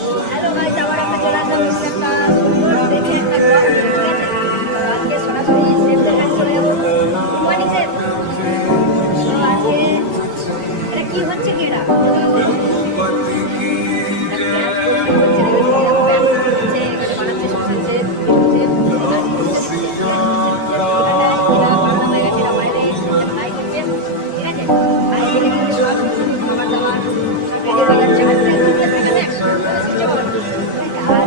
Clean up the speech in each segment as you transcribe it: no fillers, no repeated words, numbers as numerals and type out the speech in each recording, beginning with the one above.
তো hello guys, আবার আমরা চলে আসলাম নতুন একটা সুন্দর দেখে একটা ব্লগ নিয়ে, ঠিক আছে? তো আজকে সরাসরি শেফদের কাছে চলে যাবো। Good morning chef. তো আজকে এটা কি হচ্ছে, কি এটা পেঁয়াজ কচুরি হচ্ছে, ঠিক আছে? এরকম পেঁয়াজ কচুরি হচ্ছে, এখানে বানাচ্ছে শসা শেফ, শেফ আর মিক্সচার দিচ্ছে, বানানো হয়ে গেছে, এটা বাইরে ফ্রাই করছে, ঠিক আছে? ফ্রাই থেকে কিন্তু সব খাবার দাবার রেডি হয়ে যাচ্ছে। আর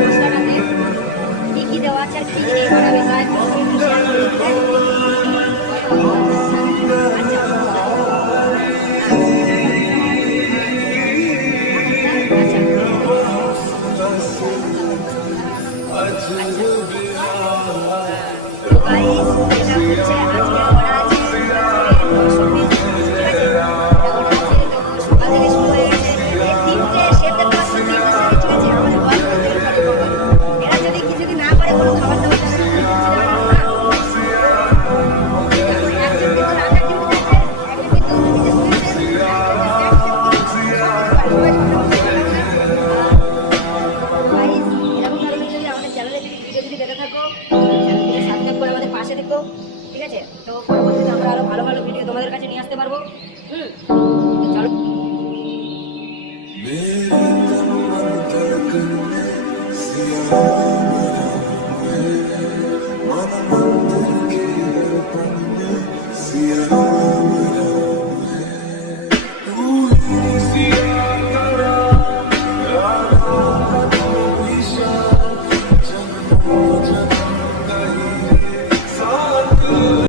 মশলাটাতে কি কি দেওয়া আছে আর কি কি দিয়ে বানাবে তা একটু শেয়ার করে দিতে। আচ্ছা, আচ্ছা, তো গাইস এটা হচ্ছে আজকে অর্ডার আছে চিকেন 900 পিস, ঠিক আছে? এটা অর্ডার আছে, তো সকাল থেকে শুরু হয়ে গেছে। এই তিনটে শেফ দেখতে পাচ্ছ, তিনটে শেফ, ঠিক আছে? আমাদের বয়েস করতে গেলে পারে কখন এরা যদি কিছুদিন না পারে কোনো খাবার দাবার তাহলে তো বুঝতে পারবো না। দেখো, একজন কিন্তু রান্না কিন্তু দেখবে, একজন কিন্তু নিজে সুইট শেফ, একজন কিন্তু স্ন্যাক শেফ, সব কিছু পারে, সবাই সব কিছু পারে। গাইস এরকম ধরনের যদি আমাদের চ্যানেলে যদি ভিডিও যদি দেখে থাকো, চ্যানেলটিকে সাবস্ক্রাইব করে আমাদের পাশে থেকো, ঠিক আছে? তো পরবর্তীতে আমরা আরো ভালো ভালো ভিডিও তোমাদের কাছে নিয়ে আসতে পারবো। তো চলো। मेरी तमन्ना धड़कन में सिया